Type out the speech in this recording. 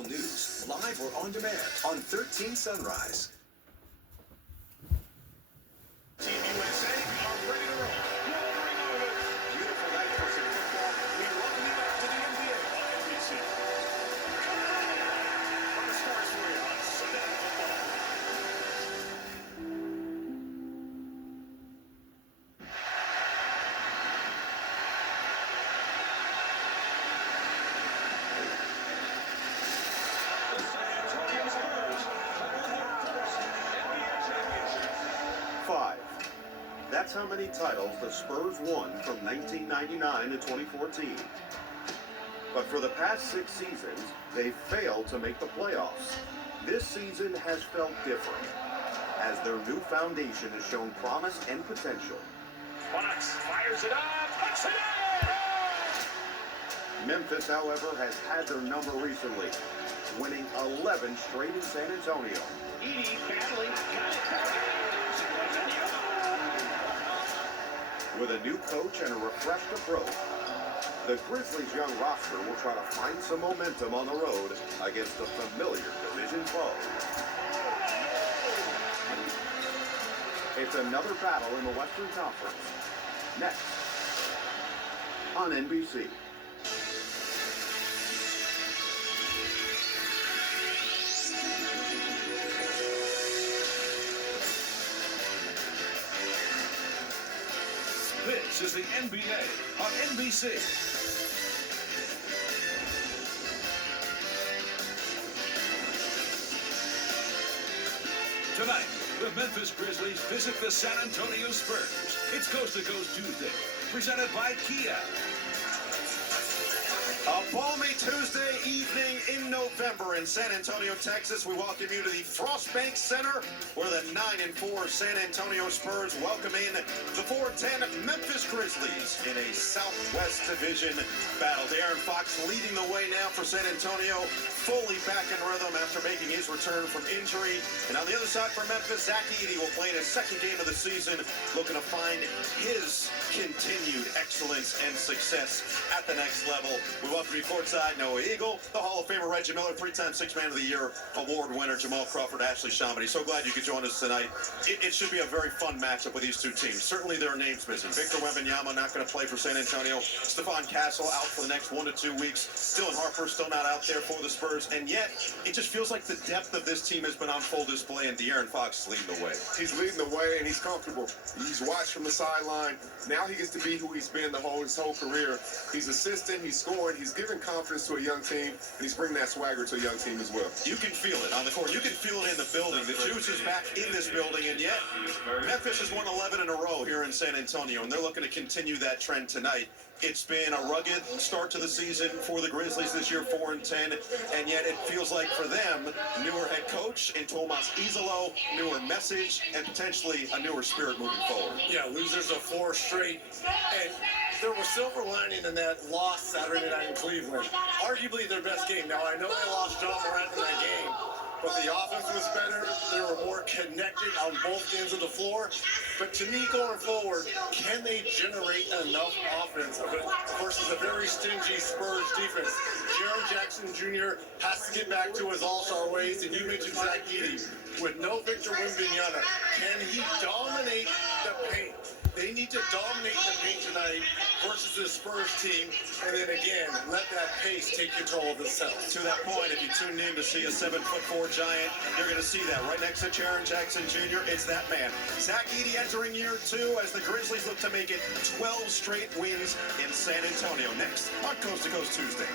local news, live or on demand on 13 Sunrise. Team USA are ready to roll. Beautiful night for some football. We welcome you back to the NBA on NBC. From the stars for you on Sunday Night Football. The San Antonio Spurs have won their first NBA championship. 5. That's how many titles the Spurs won from 1999 to 2014. But for the past 6 seasons, they failed to make the playoffs. This season has felt different, as their new foundation has shown promise and potential. Fox fires it up, puts it in! Memphis, however, has had their number recently, winning 11 straight in San Antonio. Edie battling, got it back. With a new coach and a refreshed approach, the Grizzlies' young roster will try to find some momentum on the road against a familiar division foe. It's another battle in the Western Conference. Next on NBC. This is the NBA on NBC. Tonight, the Memphis Grizzlies visit the San Antonio Spurs. It's Coast to Coast Tuesday, presented by Kia. A balmy Tuesday evening in November in San Antonio, Texas. We welcome you to the Frostbank Center, where the 9-4 San Antonio Spurs welcome in the 4-10 Memphis Grizzlies in a Southwest Division battle. De'Aaron Fox leading the way now for San Antonio, fully back in rhythm after making his return from injury. And on the other side for Memphis, Zach Edey will play in his second game of the season, looking to find his continued excellence and success at the next level. We welcome you courtside, Noah Eagle, the Hall of Famer Reggie Miller, 3-time Sixth Man of the Year award winner Jamal Crawford, Ashley Shamity. So glad you could join us tonight. It should be a very fun matchup with these two teams. Certainly there are names missing. Victor Wembanyama not going to play for San Antonio. Stephon Castle out for the next 1 to 2 weeks. Dylan Harper still not out there for the Spurs. And yet, it just feels like the depth of this team has been on full display, and De'Aaron Fox is leading the way. He's leading the way, and he's comfortable. He's watched from the sideline. Now he gets to be who he's been his whole career. He's assisting, he's scoring, he's giving confidence to a young team, and he's bringing that swagger to a young team as well. You can feel it on the court. You can feel it in the building. The juice is back in this building, and yet Memphis has won 11 in a row here in San Antonio, and they're looking to continue that trend tonight. It's been a rugged start to the season for the Grizzlies this year, 4-10, and yet it feels like for them, newer head coach in Tomas Izolo, newer message, and potentially a newer spirit moving forward. Yeah, losers of 4 straight, and there was silver lining in that loss Saturday night in Cleveland. Arguably their best game. Now, I know they lost John Morant in that game, but the offense was better. They were more connected on both ends of the floor. But to me, going forward, can they generate enough offense versus a very stingy Spurs defense? Jaren Jackson Jr. has to get back to his all-star ways, and you mentioned Zach Edey. With no Victor Wembanyama, can he dominate the paint? They need to dominate the paint tonight versus the Spurs team, and then again, let that pace take control of themselves. To that point, if you tuned in to see a 7'4" giant, you're going to see that right next to Jaren Jackson Jr. It's that man. Zach Edey entering year 2 as the Grizzlies look to make it 12 straight wins in San Antonio. Next on Coast to Coast Tuesday.